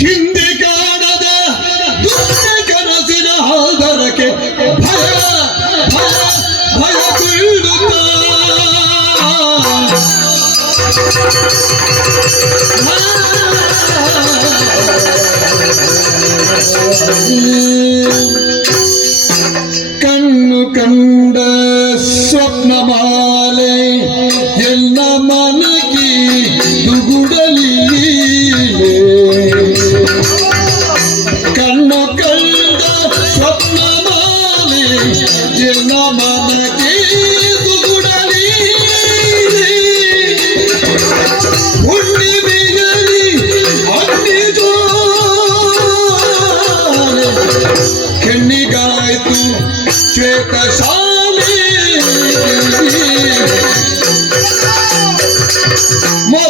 ಹಿಂದೆ more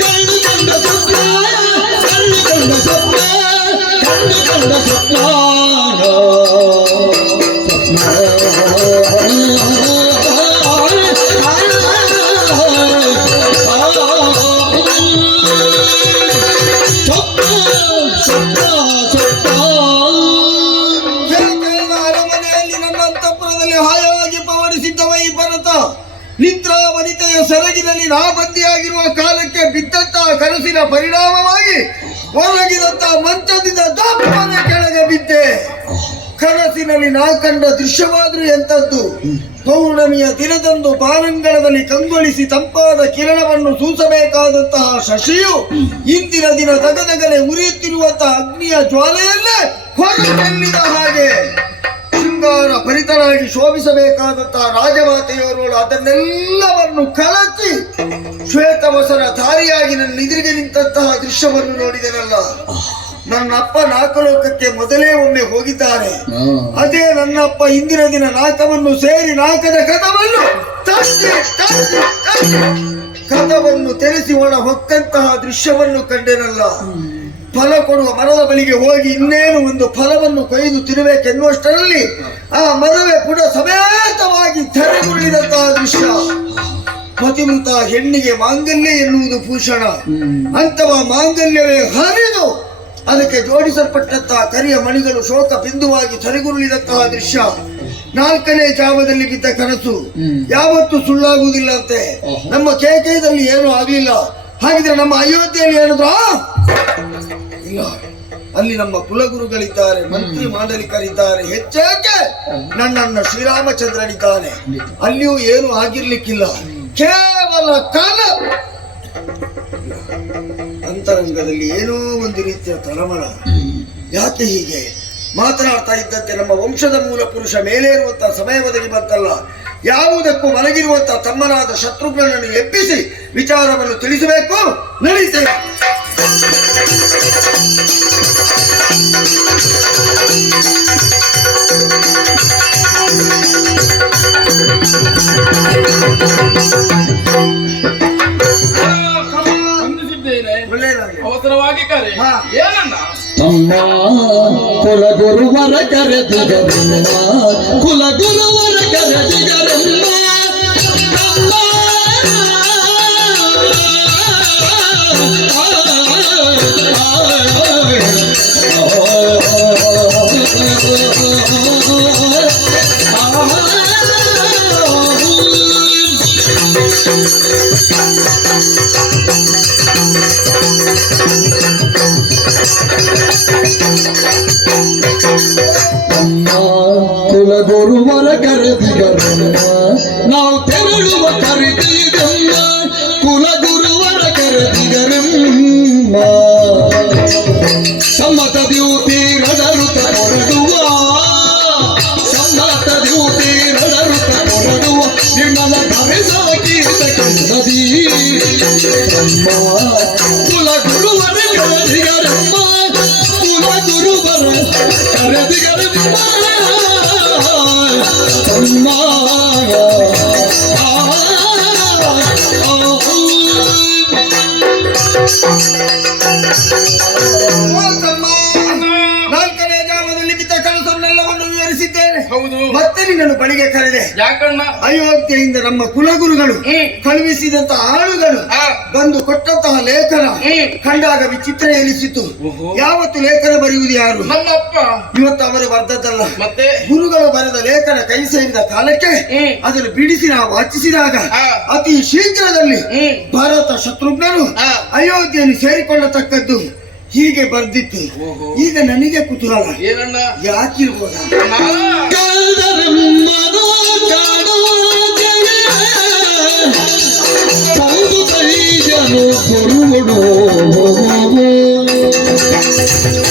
ಪರಿಣಾಮವಾಗಿ ಒರಗಿದಂತ ಮಂಚದಿಂದ ದಪ್ಪನೆ ಕೆಳಗೆ ಬಿದ್ದೆ. ಕನಸಿನಲ್ಲಿ ನಾ ಕಂಡ ದೃಶ್ಯವಾದ್ರೂ ಎಂತದ್ದು ಪೌರ್ಣಮಿಯ ದಿನದಂದು ಬಾನಂಗಳದಲ್ಲಿ ಕಂಗೊಳಿಸಿ ತಂಪಾದ ಕಿರಣವನ್ನು ಸೂಸಬೇಕಾದಂತಹ ಶಶಿಯು ಇಂದಿನ ದಿನ ತಗದಗಲೆ ಉರಿಯುತ್ತಿರುವಂತಹ ಅಗ್ನಿಯ ಜ್ವಾಲೆಯಲ್ಲೇ ಹೊರಗೆಲ್ಲಿದ ಹಾಗೆ ಭರಿತರಾಗಿ ಶೋಭಿಸಬೇಕಾದಂತಹ ರಾಜಮಾತೆಯವರು ಅದನ್ನೆಲ್ಲವನ್ನು ಕಲಚಿ ಶ್ವೇತವಸರ ಧಾರಿಯಾಗಿ ನನ್ನ ಎದುರಿಗೆ ನಿಂತಹ ದೃಶ್ಯವನ್ನು ನೋಡಿದೆನಲ್ಲ. ನನ್ನ ಅಪ್ಪ ನಾಕಲೋಕಕ್ಕೆ ಮೊದಲೇ ಒಮ್ಮೆ ಹೋಗಿದ್ದಾರೆ. ಅದೇ ನನ್ನಪ್ಪ ಇಂದಿನ ದಿನ ನಾಕವನ್ನು ಸೇರಿ ನಾಕದ ಕಥವನ್ನು ಕಥವನ್ನು ತೆರೆಸಿ ಒಳ ಹೊಕ್ಕಂತಹ ದೃಶ್ಯವನ್ನು ಕಂಡೆನಲ್ಲ. ಫಲ ಕೊಡುವ ಮರದ ಬಳಿಗೆ ಹೋಗಿ ಇನ್ನೇನು ಒಂದು ಫಲವನ್ನು ಕೊಯ್ದು ತಿನ್ನಬೇಕೆನ್ನುವಷ್ಟರಲ್ಲಿ ಆ ಮರವೇ ಪುನಃ ಸಮೇತವಾಗಿ ತೆರೆಗುಳಿದಂತಹ ದೃಶ್ಯ. ಪತಿಮೃತ ಹೆಣ್ಣಿಗೆ ಮಾಂಗಲ್ಯ ಎನ್ನುವುದು ಭೂಷಣ. ಅಂತವ ಮಾಂಗಲ್ಯವೇ ಹರಿದು ಅದಕ್ಕೆ ಜೋಡಿಸಲ್ಪಟ್ಟಂತಹ ಕರಿಯ ಮಣಿಗಳು ಶೋಕ ಬಿಂದುವಾಗಿ ಸರಿಗುರುಳಿದಂತಹ ದೃಶ್ಯ. ನಾಲ್ಕನೇ ಜಾವದಲ್ಲಿ ಬಿದ್ದ ಕನಸು ಯಾವತ್ತು ಸುಳ್ಳಾಗುವುದಿಲ್ಲ ಅಂತೆ ನಮ್ಮ ಕೇಕೆಯಲ್ಲಿ ಏನೂ ಆಗಲಿಲ್ಲ. ಹಾಗಿದ್ರೆ ನಮ್ಮ ಅಯೋಧ್ಯೆಯಲ್ಲಿ ಏನಾದ್ರು? ಇಲ್ಲ. ಅಲ್ಲಿ ನಮ್ಮ ಕುಲಗುರುಗಳಿದ್ದಾರೆ ಮಂತ್ರಿ ಮಾಡಲಿಕರಿದ್ದಾರೆ. ಹೆಚ್ಚೇಕೆ ನನ್ನನ್ನ ಶ್ರೀರಾಮಚಂದ್ರನಿದ್ದಾನೆ. ಅಲ್ಲಿಯೂ ಏನು ಆಗಿರ್ಲಿಕ್ಕಿಲ್ಲ. ಕೇವಲ ಕಾಲ. ಅಂತರಂಗದಲ್ಲಿ ಏನೋ ಒಂದು ರೀತಿಯ ತರಮಳ ಯಾಕೆ ಹೀಗೆ? ಮಾತನಾಡ್ತಾ ಇದ್ದಂತೆ ನಮ್ಮ ವಂಶದ ಮೂಲ ಪುರುಷ ಮೇಲೇರುವಂತಹ ಸಮಯ ಒದಗಿ ಬಂತಲ್ಲ ಯಾವುದಕ್ಕೂ ಮಲಗಿರುವಂತಹ ತಮ್ಮನಾದ ಶತ್ರುಘ್ನನ್ನು ಎಬ್ಬಿಸಿ ವಿಚಾರವನ್ನು ತಿಳಿಸಬೇಕು. ನಡೀತೇವೆ ಕರೆ. ಒಳ್ಳೆಯದಾಗಲಿ ಅವಸರವಾಗಿ ಕರೆ ಹಾ. ಏನನ್ನ ತಮ್ಮ ಕುಲಗುರುವರ ಕರೆದಿಗರಮ್ಮ ಕುಲಗುರುವರ ಕರೆದಿಗರಮ್ಮ ತಮ್ಮ ನಮ್ಮ ಕುಲಗುರುವರ ಕರೆದಿಗರಮ್ಮ ನಾವು ತೆರಳುವ ಕರೆದಿಗಮ್ಮ, ಕುಲಗುರುವರ ಕರೆದಿಗರಮ್ಮ. ಸಮ್ಮತ ದ್ಯೂತಿ ರಡರುತ ಹೊರಡುವ ಸಮ್ಮತ ದ್ಯೂತಿ ರಡರುತ ಹೊರಡುವ ನಿಮ್ಮನ ಕರೆ ಸಾಕೀತ ಕಂದದಿ ಕುಲಗುರುವರ ಕರೆದಿಗರಮ್ಮ. ಮತ್ತೆ ನಿನ್ನನ್ನು ಬಳಿಗೆ ಕರೆದೆ. ಯಾಕಣ್ಣ? ಅಯೋಧ್ಯೆಯಿಂದ ನಮ್ಮ ಕುಲಗುರುಗಳು ಕಳುಹಿಸಿದಂತ ಆಳುಗಳು ಬಂದು ಕೊಟ್ಟಂತಹ ಲೇಖನ. ಕಂಡಾಗ ವಿಚಿತ್ರ ಎನಿಸಿತು. ಯಾವತ್ತು ಲೇಖನ ಬರೆಯುವುದು ಯಾರು? ನಮ್ಮಪ್ಪ. ಇವತ್ತು ಅವರು ಬರ್ದದ್ದಲ್ಲ. ಮತ್ತೆ? ಗುರುಗಳು ಬರೆದ ಲೇಖನ ಕೈ ಸೇರಿದ ಕಾಲಕ್ಕೆ. ಅದನ್ನು ಬಿಡಿಸಿ ನಾವು ವಾಚಿಸಿದಾಗ ಅತಿ ಶೀಘ್ರದಲ್ಲಿ ಭಾರತ ಶತ್ರುಘ್ನನು ಅಯೋಧ್ಯೆಯಲ್ಲಿ ಅಯೋಧ್ಯೆಯನ್ನು ಸೇರಿಕೊಳ್ಳತಕ್ಕದ್ದು ಹೀಗೆ ಬರ್ದಿತ್ತು. ಈಗ ನನಗೆ ಕುತೂಹಲ. ಏನಣ್ಣ? ಯಾಕಿರ್ಬೋದ? I'm gonna go to the hospital.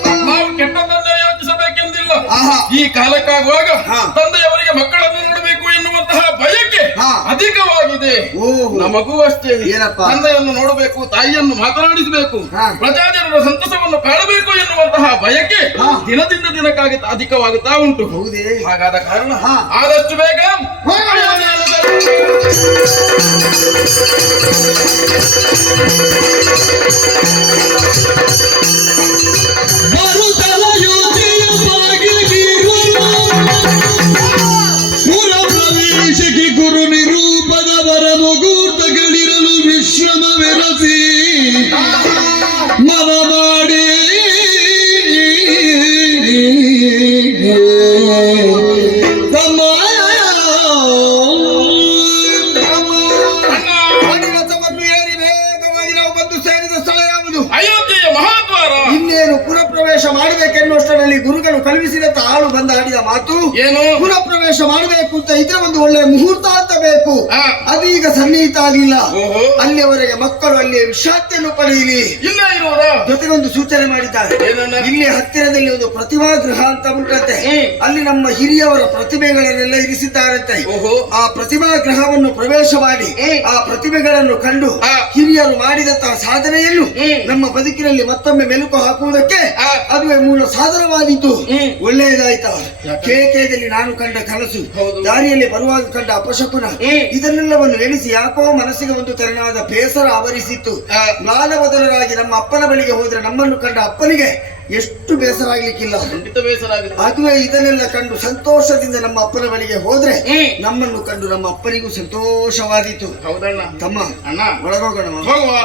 ಈ ಕಾಲಕ್ಕಾಗುವಾಗ. ತಂದೆಯವರಿಗೆ ಮಕ್ಕಳನ್ನು ನೋಡಬೇಕು ಎನ್ನುವಂತಹ ಬಯಕೆ. ಅಧಿಕವಾಗಿದೆ. ನಮಗೂ ಅಷ್ಟೇ? ತಂದೆಯನ್ನು ನೋಡಬೇಕು ತಾಯಿಯನ್ನು ಮಾತನಾಡಿಸಬೇಕು. ಪ್ರಜಾಜನರ ಸಂತಸವನ್ನು ಕಾಣಬೇಕು ಎನ್ನುವಂತಹ ಬಯಕೆ. ದಿನದಿಂದ ದಿನಕ್ಕಾಗಿ ಅಧಿಕವಾಗುತ್ತಾ ಉಂಟು ಹೌದೇ ಹಾಗಾದ ಕಾರಣ. ಆದಷ್ಟು ಬೇಗ ಮರುತಲ ಇರುವವರಿಗೆ ವಿಷಾಂತಿಯನ್ನು ಪಡೆಯಿರಿ ಇಲ್ಲ ಇರು. ಒಂದು ಸೂಚನೆ ಮಾಡಿದ್ದಾರೆ ಇಲ್ಲಿ ಹತ್ತಿರದಲ್ಲಿ ಒಂದು ಪ್ರತಿಭಾ ಗೃಹ ಅಂತ ಉಂಟಂತೆ ಅಲ್ಲಿ ನಮ್ಮ ಹಿರಿಯವರ ಪ್ರತಿಭೆಗಳನ್ನೆಲ್ಲ ಇರಿಸಿದ್ದಾರಂತೆ ಆ ಪ್ರತಿಭಾ ಗೃಹವನ್ನು ಪ್ರವೇಶ ಮಾಡಿ. ಆ ಪ್ರತಿಭೆಗಳನ್ನು ಕಂಡು. ಹಿರಿಯರು ಮಾಡಿದಂತಹ ಸಾಧನೆಯನ್ನು ನಮ್ಮ ಬದುಕಿನಲ್ಲಿ ಮತ್ತೊಮ್ಮೆ ಮೆಲುಕು ಹಾಕುವುದಕ್ಕೆ. ಅದುವೇ ಮೂಲ ಸಾಧನವಾದಿತು ಹ್ಮ್. ಒಳ್ಳೆಯದಾಯ್ತಾ ಯಾಕೆ? ನಾನು ಕಂಡ ಕನಸು ದಾರಿಯಲ್ಲಿ ಬರುವಾಗ ಕಂಡ ಅಪಶಕುನ. ಇದನ್ನೆಲ್ಲವನ್ನು ಎಣಿಸಿ ಯಾಕೋ ಮನಸ್ಸಿಗೆ ಒಂದು ತೆರನಾದ ಬೇಸರ ಆವರಿಸಿತ್ತು. ಮಾನವದನರಾಗಿ ನಮ್ಮ ಅಪ್ಪನ ಬಳಿಗೆ ಹೋದ್ರೆ ನಮ್ಮನ್ನು ಕಂಡ ಅಪ್ಪನಿಗೆ ಎಷ್ಟು ಬೇಸರ ಆಗ್ಲಿಕ್ಕಿಲ್ಲ ಖಂಡಿತ ಬೇಸರ ಆಗುತ್ತೆ ಅದುವೇ ಇದನ್ನೆಲ್ಲ ಕಂಡು ಸಂತೋಷದಿಂದ ನಮ್ಮ ಅಪ್ಪನ ಬಳಿಗೆ ಹೋದ್ರೆ ನಮ್ಮನ್ನು ಕಂಡು ನಮ್ಮ ಅಪ್ಪನಿಗೂ ಸಂತೋಷವಾದೀತು. ಹೌದಣ್ಣ. ತಮ್ಮ ಅಣ್ಣ. ಒಳಗೋಗೋಣ ಹೋಗುವ.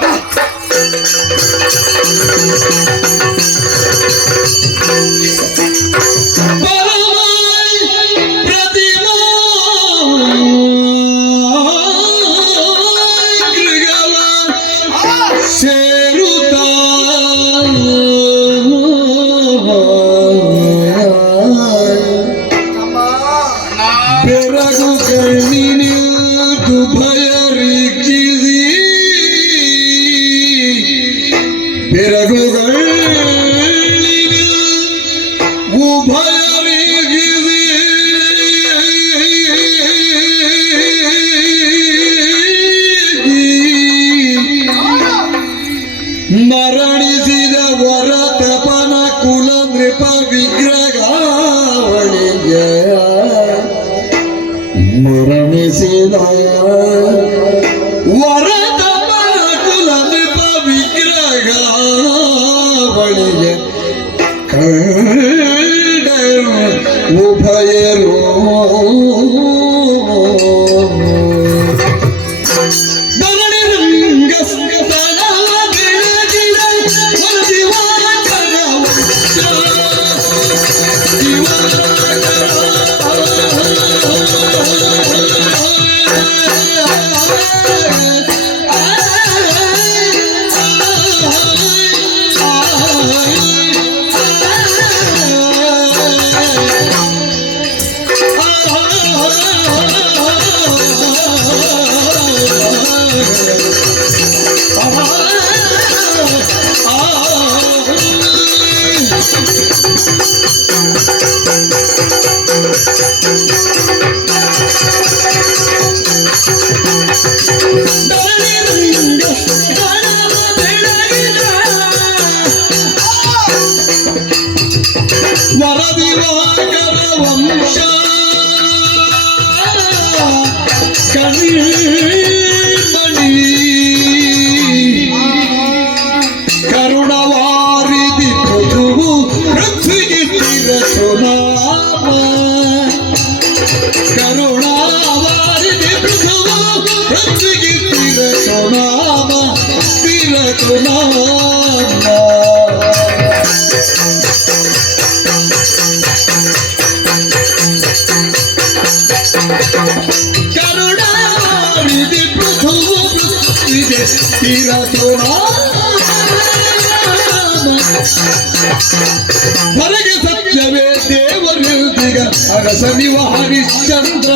ಹರಿಶ್ಚಂದ್ರ.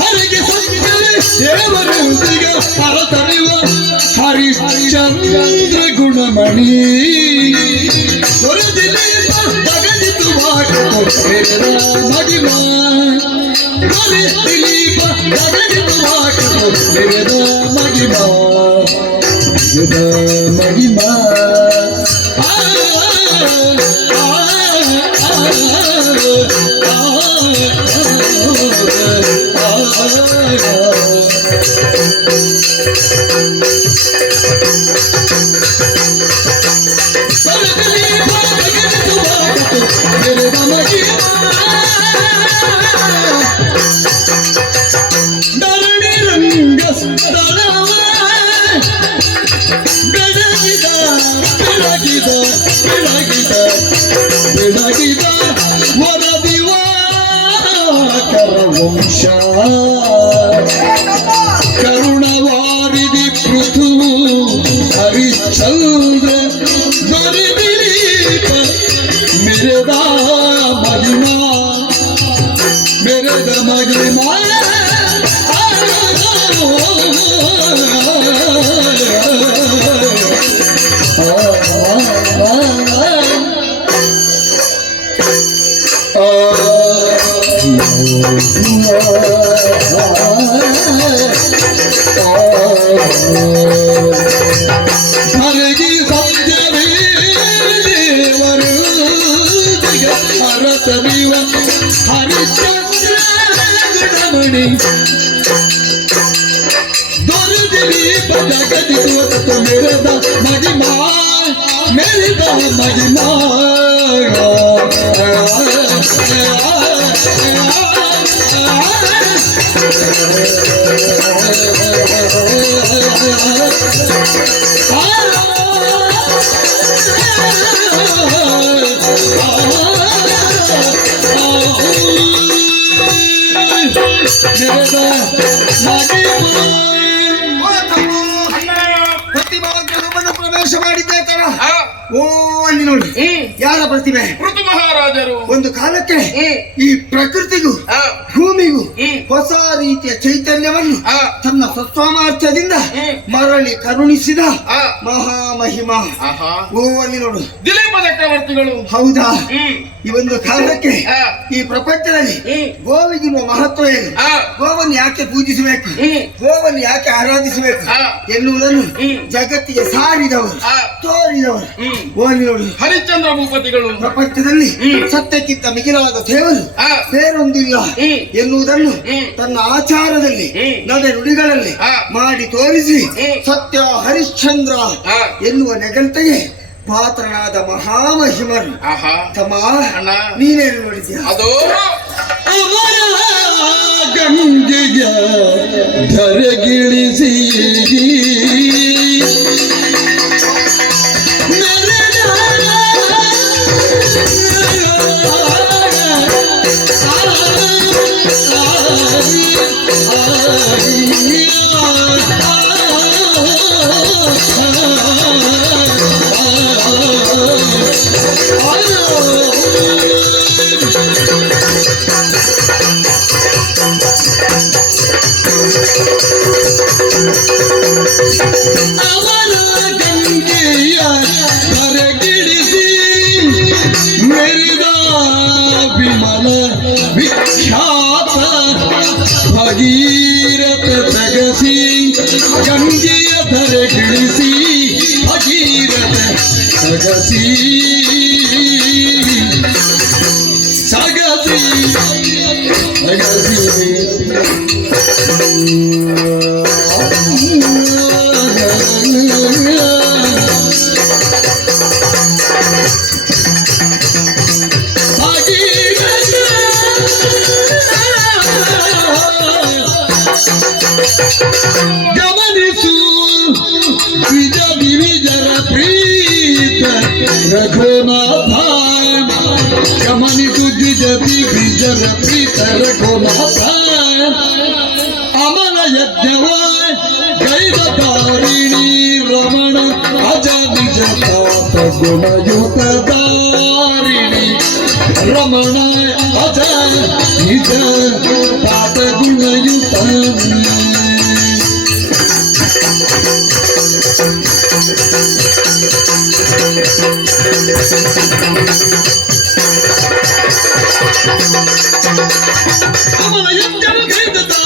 ಹರಿಗೆ ದೇವರುದಿಗ ಅರಸನಿವ ಹರಿಶ್ಚಂದ್ರ ಗುಣಮಣಿ. ಹೊರದಿಲೇಪ ಬಗದಿತು ಆ, ಆ, दोनों दिली बजा के दिखो ಪ್ರವೇಶ ಮಾಡಿದ್ದೆ ತರ. ಓ ಅಲ್ಲಿ ನೋಡಿ. ಯಾರ ಪ್ರತಿಭೆ? ಮಹಾರಾಜರು ಒಂದು ಕಾಲಕ್ಕೆ ಈ ಪ್ರಕೃತಿಗೂ. ಹೊಸ ರೀತಿಯ ಚೈತನ್ಯವನ್ನು ತನ್ನ ಸತ್ವಾಮಾರ್ಥದಿಂದ ಮರಳಿ ಕರುಣಿಸಿದ ಮಹಾಮಹಿಮ. ಆಹಾ. ಓ ಅಲ್ಲಿ ನೋಡು. ದಿಲೀಪ ಚಕ್ರವರ್ತಿಗಳು. ಹೌದಾ? ಈ ಒಂದು ಕಾಲಕ್ಕೆ ಈ ಪ್ರಪಂಚದಲ್ಲಿ ಗೋವಿಗಿರುವ ಮಹತ್ವ ಏನು? ಗೋವನ್ನು ಯಾಕೆ ಪೂಜಿಸಬೇಕು? ಗೋವನ್ನು ಯಾಕೆ ಆರಾಧಿಸಬೇಕು? ಎನ್ನುವುದನ್ನು ಜಗತ್ತಿಗೆ ಸಾರಿದವರು ತೋರಿದವರು. ಓಲಿ ನೋಡು. ಹರಿಶ್ಚಂದ್ರ ಭೂಪತಿಗಳು. ಪ್ರಪಂಚದಲ್ಲಿ. ಸತ್ಯಕ್ಕಿಂತ ಮಿಗಿಲಾದ ದೇವರು ಬೇರೊಂದಿಲ್ಲ. ಎನ್ನುವುದನ್ನು. ತನ್ನ ಆಚಾರದಲ್ಲಿ. ನಡೆ ನುಡಿಗಳಲ್ಲಿ ಮಾಡಿ ತೋರಿಸಿ. ಸತ್ಯ ಹರಿಶ್ಚಂದ್ರ ಎನ್ನುವ ನೆಗಲ್ತೆಗೆ ಪಾತ್ರನಾದ ಮಹಾಮಹಿಮನ್ ತಮ್ಮ. ನೀನೇನು ನೋಡಿದ್ಯಾ? ಅದು. ಗಂಗೆಯ ಧರೆಗಿಳಿಸಿ. ಗಮನಿಸು ನಿಜ ದಿವಿಜರ ಪ್ರೀತ ರಘುನಾಥ ಗಮನಿಸು ದ್ವಿಜ ದಿವಿಜರ ಪ್ರೀತ ರಘುನಾಥ ಅಮಲ गुणयुतदारिणि रमण अजय निज गुणयुत I'm gonna get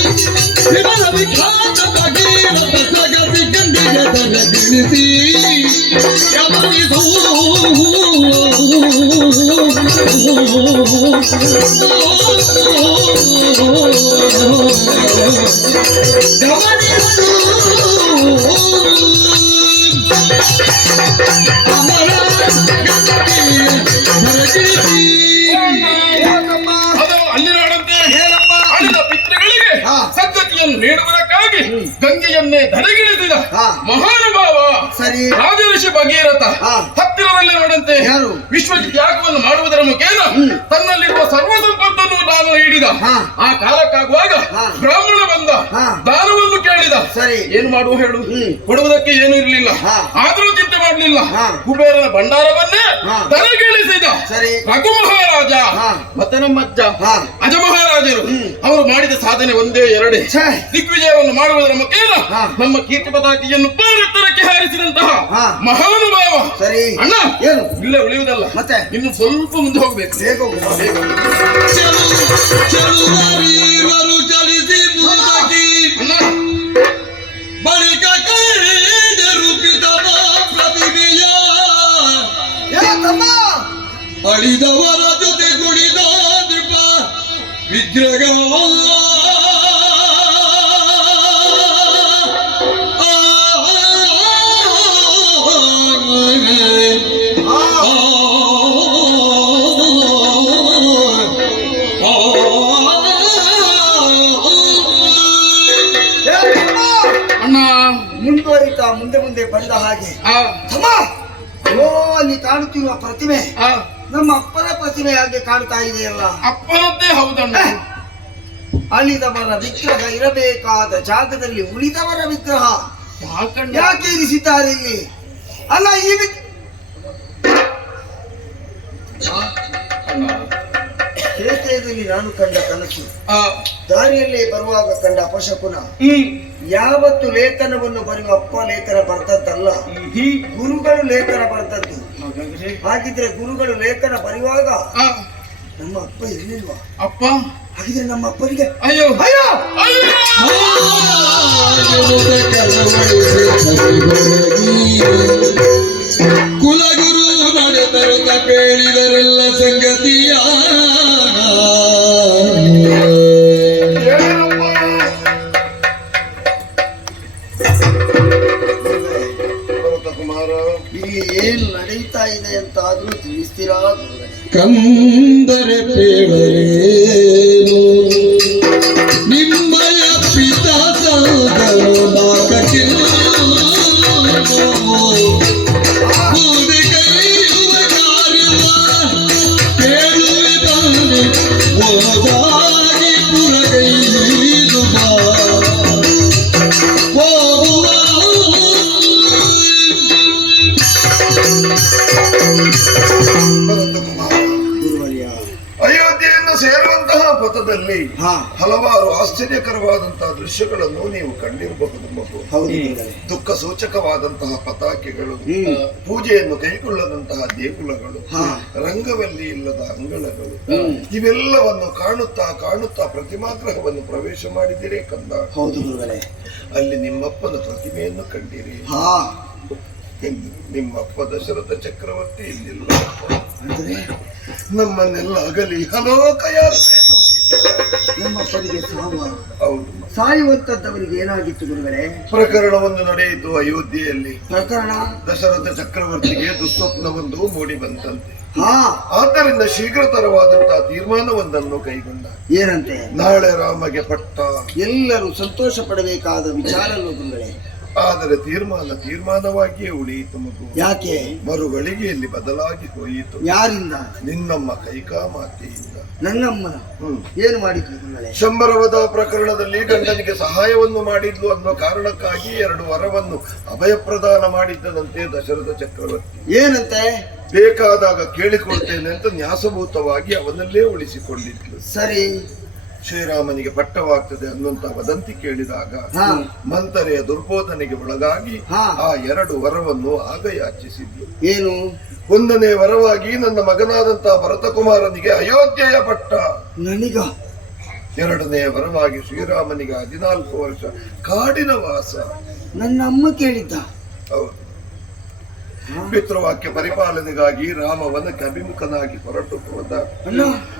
ರಮಣ ಅಜ ನಿಜ ತಾತ ಗುಣಯುತ ದಾರಿಣಿ ರಮಣ ಅಮರ ಗಂಗೆಯ ಧರೆಗಿಳಿಸಿ ವಿಮಲ ವಿಖ್ಯಾತ ಭಗೀರಥ ಸಗಸಿ ಗಂಗೆಯ ಧರೆಗಿಳಿಸಿ ಗಮನಿಸು ಗಮನಿಸು ಅಮರ ಸದ್ಗತಿಯನ್ನು ನೀಡುವುದಕ್ಕಾಗಿ ಗಂಗೆಯನ್ನೇ ಧರೆಗಿಳಿಸಿದ. ಮಹಾನುಭಾವ ಸರಿ ರಾಜಋಷಿ ಭಗೀರಥ. ಹತ್ತಿರದಲ್ಲಿ ನೋಡಂತೆ ವಿಶ್ವ ತ್ಯಾಗವನ್ನು ಯಾಗವನ್ನು ಮಾಡುವುದರ ಮುಖೇನ. ತನ್ನಲ್ಲಿರುವ ಸರ್ವ ಸಂಪತ್ತನ್ನು ದಾನ ನೀಡಿದ. ಆ ಕಾಲಕ್ಕಾಗುವಾಗ. ಬ್ರಾಹ್ಮಣ ಬಂದ. ದಾನವನ್ನು ಕೇಳಿದ ಸರಿ. ಏನು ಮಾಡುವ ಹೇಳು. ಕೊಡುವುದಕ್ಕೆ ಏನು ಇರಲಿಲ್ಲ. ಆದರೂ ಚಿಂತೆ ಮಾಡಲಿಲ್ಲ. ಕುಬೇರನ ಭಂಡಾರವನ್ನೇ ಸರಿ. ರಘು ಮಹಾರಾಜ. ಮತ್ತೆ ನಮ್ಮ ಅಜ್ಜ. ಅಜ ಮಹಾರಾಜರು ಅವರು ಮಾಡಿದ ಸಾಧನೆ ಒಂದೇ ಎರಡೇ. ದಿಗ್ವಿಜಯವನ್ನು ಮಾಡುವುದರ ಮುಖೇನ ನಮ್ಮ ಕೀರ್ತಿ ಪತಾಕಿಯನ್ನು ಪುನರುತ್ತರಕ್ಕೆ ಹಾರಿಸಿದಂತಹ. ಮಹಾನುಭಾವ ಸರಿ. ಅಣ್ಣ ಏನು? ಇಲ್ಲೇ ಉಳಿಯುವುದಲ್ಲ. ಮತ್ತೆ? ಇನ್ನು ಸ್ವಲ್ಪ ಮುಂದೆ ಹೋಗ್ಬೇಕು. ಬೇಗ ಹೋಗ್ಬೇಕು. ಇರಬೇಕಾದ ಜಾಗದಲ್ಲಿ ಉಳಿದವರ ವಿಗ್ರಹ ಯಾಕೆ ಇರಿಸಿದ್ದಾರೆ ಇಲ್ಲಿ? ಅಲ್ಲ ಈ ಕ್ಷೇತ್ರದಲ್ಲಿ ನಾನು ಕಂಡ ಕನಸು. ದಾರಿಯಲ್ಲೇ ಬರುವಾಗ ಕಂಡ ಅಪಶಕುನ ಯಾವತ್ತು ಲೇಖನವನ್ನು ಬರೆಯುವ ಅಪ್ಪ ಲೇಖನ ಬರ್ತದ್ದಲ್ಲ. ಗುರುಗಳು ಲೇಖನ ಬರ್ತದ್ದು ಹಾಗಾದ್ರೆ, ಹಾಗಿದ್ರೆ ಗುರುಗಳು ಲೇಖನ ಬರೆಯುವಾಗ ನಮ್ಮ ಅಪ್ಪ ಇರ್ಲಿಲ್ವಾ? ಅಪ್ಪ? ಹಾಗಿದ್ರೆ ನಮ್ಮ ಅಪ್ಪನಿಗೆ ಅಯ್ಯೋ ಅಯ್ಯೋ. ಕುಲಗುರು ಕೇಳಿದರೆಲ್ಲ ಸಂಗತಿಯ ಏನು ನಡೀತಾ ಇದೆ ಅಂತಾದ್ರೂ ತಿಳಿಸ್ತೀರಾ? ಕಂದರೆ ಪೇಳರೇನು ದೃಶ್ಯಗಳನ್ನು ನೀವು ಕಂಡಿರಬಹುದು ದುಃಖ ಸೂಚಕವಾದಂತಹ ಪತಾಕೆಗಳು ಪೂಜೆಯನ್ನು ಕೈಗೊಳ್ಳದಂತಹ ದೇಗುಲಗಳು. ರಂಗವಲ್ಲಿ ಇಲ್ಲದ ಅಂಗಳಗಳು. ಇವೆಲ್ಲವನ್ನು ಕಾಣುತ್ತಾ ಕಾಣುತ್ತಾ ಪ್ರತಿಮಾಗ್ರಹವನ್ನು ಪ್ರವೇಶ ಮಾಡಿದಿರೇ ಕಂದ. ಅಲ್ಲಿ ನಿಮ್ಮಪ್ಪನ ಪ್ರತಿಮೆಯನ್ನು ಕಂಡಿರಿ. ಹಾ. ನಿಮ್ಮಪ್ಪ ದಶರಥ ಚಕ್ರವರ್ತಿ ಇಲ್ಲಿಲ್ಲ. ನಮ್ಮನ್ನೆಲ್ಲ ಅಗಲಿ ಹಲೋ ಯಾತ್ರೆ ನಮ್ಮ ಪರಿಗೆ ಸಾವ ಹೌದು. ಸಾಯುವಂತದ್ದವರಿಗೆ ಏನಾಗಿತ್ತು ಗುರುಗಳೇ? ಪ್ರಕರಣವೊಂದು ನಡೆಯಿತು ಅಯೋಧ್ಯೆಯಲ್ಲಿ. ಪ್ರಕರಣ? ದಶರಥ ಚಕ್ರವರ್ತಿಗೆ ದುಸ್ವಪ್ನವೊಂದು ಮೂಡಿ ಬಂತಂತೆ. ಹಾ. ಆದ್ದರಿಂದ ಶೀಘ್ರತರವಾದಂತಹ ತೀರ್ಮಾನವೊಂದನ್ನು ಕೈಗೊಂಡ. ಏನಂತೆ? ನಾಳೆ ರಾಮಗೆ ಪಟ್ಟ. ಎಲ್ಲರೂ ಸಂತೋಷ ಪಡಬೇಕಾದ ವಿಚಾರ ಗುರುಗಳೇ. ಆದರೆ ತೀರ್ಮಾನ ತೀರ್ಮಾನವಾಗಿಯೇ ಉಳಿಯಿತು ಮಗು. ಯಾಕೆ? ಮರುಗಳಿಗೆಯಲ್ಲಿ ಬದಲಾಗಿ ಹೋಯಿತು. ಯಾರಿಂದ? ನಿನ್ನಮ್ಮ ಕೈಕಾಮಾತೆಯಿಂದ. ನನ್ನಮ್ಮನ ಹ್ಮ್. ಏನು ಮಾಡಿದ್ರು ಗುರುಗಳೇ ಶಂಬರವದ ಪ್ರಕರಣದಲ್ಲಿ ಗಂಡನಿಗೆ ಸಹಾಯವನ್ನು ಮಾಡಿದ್ಲು ಅನ್ನೋ ಕಾರಣಕ್ಕಾಗಿ ಎರಡು ವರವನ್ನು ಅಭಯ ಪ್ರದಾನ ಮಾಡಿದ್ದನಂತೆ ದಶರಥ ಚಕ್ರವರ್ತಿ. ಏನಂತೆ? ಬೇಕಾದಾಗ ಕೇಳಿಕೊಳ್ತೇನೆ ಅಂತ ನ್ಯಾಸಭೂತವಾಗಿ ಅವನಲ್ಲೇ ಉಳಿಸಿಕೊಂಡಿದ್ಲು. ಸರಿ. ಶ್ರೀರಾಮನಿಗೆ ಪಟ್ಟವಾಗ್ತದೆ ಅನ್ನುವಂತ ವದಂತಿ ಕೇಳಿದಾಗ ಮಂತರೆಯ ದುರ್ಬೋಧನೆಗೆ ಒಳಗಾಗಿ. ಆ ಎರಡು ವರವನ್ನು ಆಗ ಯಾಚಿಸಿದ್ಲು ಏನು? ಒಂದನೇ ವರವಾಗಿ ನನ್ನ ಮಗನಾದಂತಹ ಭರತಕುಮಾರನಿಗೆ ಅಯೋಧ್ಯೆಯ ಪಟ್ಟ. ನನಗ? ಎರಡನೇ ವರವಾಗಿ ಶ್ರೀರಾಮನಿಗೆ ಹದಿನಾಲ್ಕು ವರ್ಷ ಕಾಡಿನ ವಾಸ. ನನ್ನ ಅಮ್ಮ ಕೇಳಿದ್ದ. ಹೌದು. ಪಿತೃವಾಕ್ಯ ಪರಿಪಾಲನೆಗಾಗಿ ರಾಮವನಕ್ಕೆ ಅಭಿಮುಖನಾಗಿ ಹೊರಟು ಹೋದ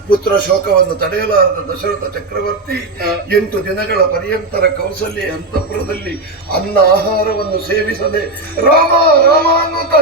ಪುತ್ರ ಶೋಕವನ್ನು ತಡೆಯಲಾರದ ದಶರಥ ಚಕ್ರವರ್ತಿ ಎಂಟು ದಿನಗಳ ಪರ್ಯಂತರ ಕೌಸಲ್ಯ ಅಂತಃಪುರದಲ್ಲಿ ಅನ್ನ ಆಹಾರವನ್ನು ಸೇವಿಸದೆ ರಾಮ ರಾಮ ಅನ್ನುತ್ತಾ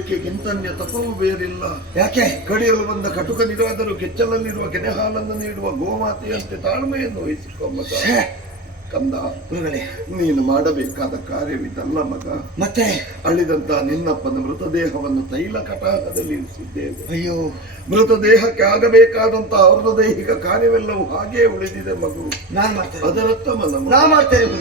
ಆಳ್ವಿಕೆಗಿಂತನ್ಯ ತಪವು ಬೇರಿಲ್ಲ. ಯಾಕೆ? ಕಡಿಯಲು ಬಂದ ಕಟುಕನಿಗಾದರೂ ಕೆಚ್ಚಲಲ್ಲಿರುವ ಕೆನೆ ಹಾಲನ್ನು ನೀಡುವ ಗೋಮಾತೆಯಂತೆ ತಾಳ್ಮೆಯನ್ನು ವಹಿಸಿಕೊಂಬ ಕಂದ ನೀನು ಮಾಡಬೇಕಾದ ಕಾರ್ಯವಿದಲ್ಲ ಮಗ. ಮತ್ತೆ? ಅಳಿದಂತ ನಿನ್ನಪ್ಪನ ಮೃತದೇಹವನ್ನು ತೈಲ ಕಟಾಹದಲ್ಲಿ ಇರಿಸಿದ್ದೇವೆ. ಅಯ್ಯೋ. ಮೃತದೇಹಕ್ಕೆ ಆಗಬೇಕಾದಂತಹ ಅವ್ರದ ದೈಹಿಕ ಕಾರ್ಯವೆಲ್ಲವೂ ಹಾಗೇ ಉಳಿದಿದೆ ಮಗು. ನಾನು ಮಾಡ್ತೇನೆ. ಅದರತ್ತ ಮನ ನಾ ಮಾಡ್ತೇನೆ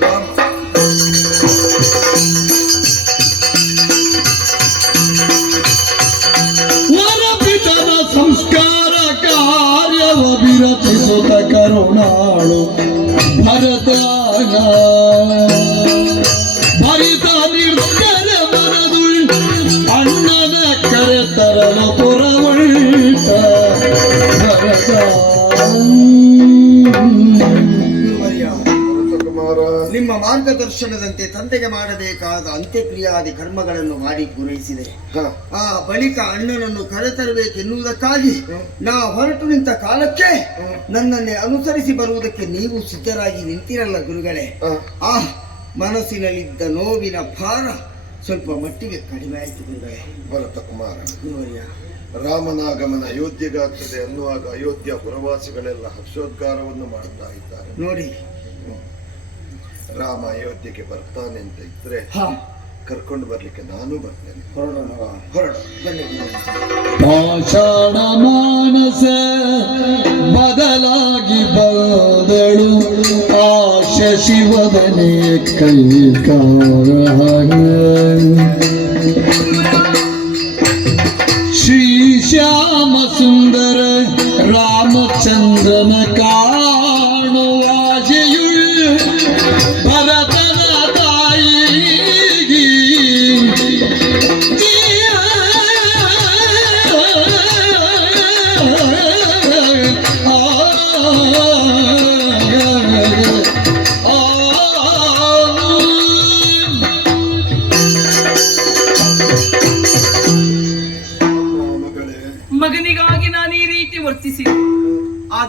ಸಂಸ್ಕಾರ ಕಾರ್ಯವ ವಿರಚಿಸುತ್ತ ಕರುಣಾಳು. ಮಾರ್ಗದರ್ಶನದಂತೆ ತಂದೆಗೆ ಮಾಡಬೇಕಾದ ಅಂತ್ಯಕ್ರಿಯಾದಿ ಕರ್ಮಗಳನ್ನು ಮಾಡಿ ಪೂರೈಸಿದೆ. ಆ ಬಳಿಕ ಅಣ್ಣನನ್ನು ಕರೆತರಬೇಕೆನ್ನುವುದಕ್ಕಾಗಿ ನಾ ಹೊರಟು ನಿಂತ ಕಾಲಕ್ಕೆ ನನ್ನನ್ನೇ ಅನುಸರಿಸಿ ಬರುವುದಕ್ಕೆ ನೀವು ಸಿದ್ಧರಾಗಿ ನಿಂತಿರಲ್ಲ ಗುರುಗಳೇ. ಆ ಮನಸ್ಸಿನಲ್ಲಿದ್ದ ನೋವಿನ ಭಾರ ಸ್ವಲ್ಪ ಮಟ್ಟಿಗೆ ಕಡಿಮೆ ಆಯಿತು ಗುರುಗಳೇ. ಭರತ ಕುಮಾರ ರಾಮನಾಗಮನ ಅಯೋಧ್ಯೆಗಾಗ್ತದೆ ಅನ್ನುವಾಗ ಅಯೋಧ್ಯ ಪುರವಾಸಿಗಳೆಲ್ಲ ಹರ್ಷೋದ್ಗಾರವನ್ನು ಮಾಡುತ್ತಾ ಇದ್ದಾರೆ. ನೋಡಿ ರಾಮ ಅಯೋಧ್ಯೆಗೆ ಬರ್ತಾನೆ ಅಂತ ಇದ್ರೆ ಹಾ. ಕರ್ಕೊಂಡು ಬರ್ಲಿಕ್ಕೆ ನಾನು ಬರ್ತೇನೆ. ಹೊರಡೋಣ ಹೊರಡ. ಪಾಷಾಣ ಮಾನಸ ಬದಲಾಗಿ ಬದಳು. ಆ ಶಿವದನೆ ಕೈಕಾರ ಶ್ರೀಶ್ಯಾಮ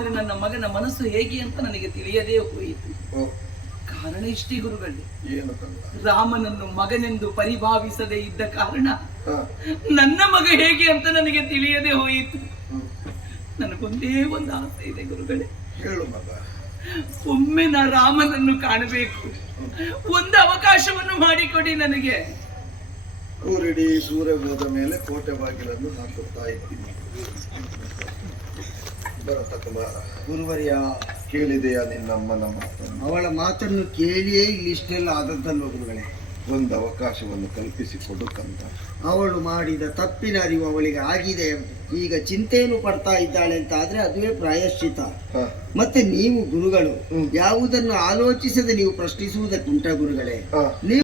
ಆದ್ರೆ ನನ್ನ ಮಗನ ಮನಸ್ಸು ಹೇಗೆ ಅಂತ ನನಗೆ ತಿಳಿಯದೇ ಹೋಯಿತು. ಕಾರಣ ಇಷ್ಟೇ ಗುರುಗಳೇ. ರಾಮನನ್ನು ಮಗನೆಂದು ಪರಿಭಾವಿಸದೆ ಇದ್ದ ಕಾರಣ ನನ್ನ ಮಗ ಹೇಗೆ ಅಂತ ನನಗೆ ತಿಳಿಯದೆ ಹೋಯಿತು. ನನಗೊಂದೇ ಒಂದು ಆಸೆ ಇದೆ ಗುರುಗಳೇ. ಹೇಳು ಮಗ. ಒಮ್ಮೆ ನಾ ರಾಮನನ್ನು ಕಾಣಬೇಕು. ಒಂದು ಅವಕಾಶವನ್ನು ಮಾಡಿಕೊಡಿ ನನಗೆ. ಸೂರ್ಯ ಹೋದ ಮೇಲೆ ಕೋಟೆ ಬಾಗಿಲನ್ನು ಹಾಕುತ್ತಾ ಇದ್ದೀನಿ. ಗುರುವರ್ಯ ಕೇಳಿದೆಯಾ ನಿನ್ನಮ್ಮನ ಮಾತನ್ನು ಅವಳ ಮಾತನ್ನು ಕೇಳಿಯೇ ಇಲ್ಲಿ ಇಷ್ಟೆಲ್ಲ ಆದದ್ದನ್ನು ಗುರುಗಳೇ? ಒಂದು ಅವಕಾಶವನ್ನು ಕಲ್ಪಿಸಿಕೊಡು ಕಂದ ಅವಳು ಮಾಡಿದ ತಪ್ಪಿನ ಅರಿವು ಅವಳಿಗೆ ಆಗಿದೆ. ಈಗ ಚಿಂತೆಯನ್ನು ಪಡ್ತಾ ಇದ್ದಾಳೆ ಅಂತ ಆದ್ರೆ ಅದುವೇ ಪ್ರಾಯಶ್ಚಿತ. ಮತ್ತೆ ನೀವು ಗುರುಗಳು. ಯಾವುದನ್ನು ಆಲೋಚಿಸದೆ ನೀವು ಪ್ರಶ್ನಿಸುವುದಕ್ಕುಂಟ ಗುರುಗಳೇ? ನೀವು